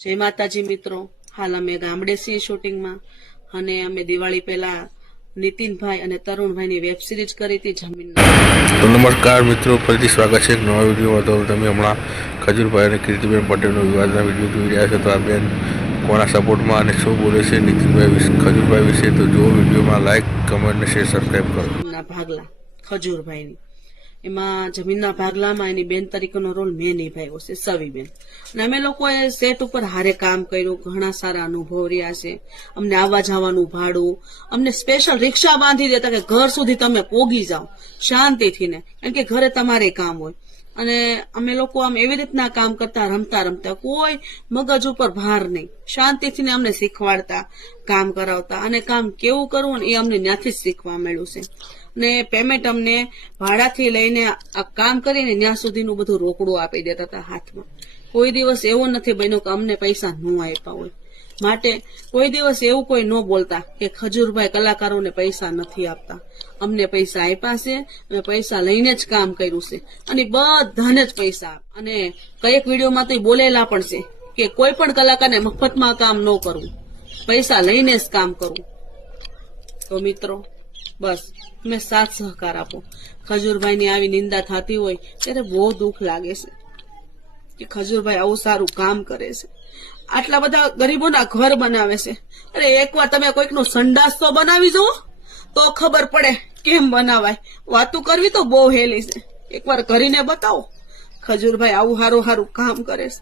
જય માતાજી મિત્રો, હાલ અમે ગામડે છીએ શૂટિંગમાં અને અમે દિવાળી પહેલા નીતિનભાઈ અને તરુણભાઈની વેબ સિરીઝ કરી હતી જમીન. તો નમસ્કાર મિત્રો, ફરીથી સ્વાગત છે એક નવા વિડીયોમાં. તો તમે હમણાં ખજૂરભાઈ અને કીર્તિબેન પટેલનો વિવાદના વિડીયો જોઈ રહ્યા છો. તો આ બેન કોના સપોર્ટમાં અને શું બોલે છે નીતિનભાઈ વિશે, ખજૂરભાઈ વિશે, તો જો વિડીયોમાં લાઈક, કમેન્ટ અને શેર સબસ્ક્રાઈબ કરો. ભાગલા ખજૂરભાઈની એમાં જમીનના ભાગલામાં એની બેન તરીકેનો રોલ મેં નિભાવ્યો છે, સવીબેન. અને અમે લોકોએ સેટ ઉપર હારે કામ કર્યું, ઘણા સારા અનુભવ રહ્યા છે. અમને આવવા જવાનું ભાડું, અમને સ્પેશિયલ રિક્ષા બાંધી દેતા કે ઘર સુધી તમે પોગી જાઓ શાંતિથી ને, કારણ કે ઘરે તમારે કામ હોય. અને અમે લોકો આમ એવી રીતના કામ કરતા, રમતા રમતા, કોઈ મગજ ઉપર ભાર નહીં, શાંતિથી ને અમને શીખવાડતા, કામ કરાવતા. અને કામ કેવું કરવું ને એ અમને ત્યાંથી જ શીખવા મળ્યું છે. ને પેમેન્ટ અમને ભાડાથી લઈને આ કામ કરીને ત્યાં સુધીનું બધું રોકડું આપી દેતા હતા હાથમાં. કોઈ દિવસ એવો નથી બન્યો કે અમને પૈસા ન આપ્યા હોય. માટે કોઈ દિવસ એવું કોઈ ન બોલતા કે ખજૂરભાઈ કલાકારોને પૈસા નથી આપતા. અમને પૈસા આપ્યા છે, અમે પૈસા લઈને જ કામ કર્યું છે અને બધાને જ પૈસા. અને કઈક વિડીયોમાં તો બોલેલા પણ છે કે કોઈ પણ કલાકારને મફતમાં કામ ન કરવું, પૈસા લઈને જ કામ કરવું. તો મિત્રો બસ તમે સાથ સહકાર આપો. ખજૂરભાઈની આવી નિંદા થતી હોય ત્યારે બહુ દુઃખ લાગે છે કે ખજૂરભાઈ આવું સારું કામ કરે છે, આટલા બધા ગરીબોના ઘર બનાવે છે. અરે એકવાર તમે કોઈકનો સંડાસ તો બનાવી જુઓ તો ખબર પડે કેમ બનાવાય. વાતું કરવી તો બહુ હેલી છે, એકવાર કરીને બતાવો. ખજૂરભાઈ આવું સારું સારું કામ કરે છે.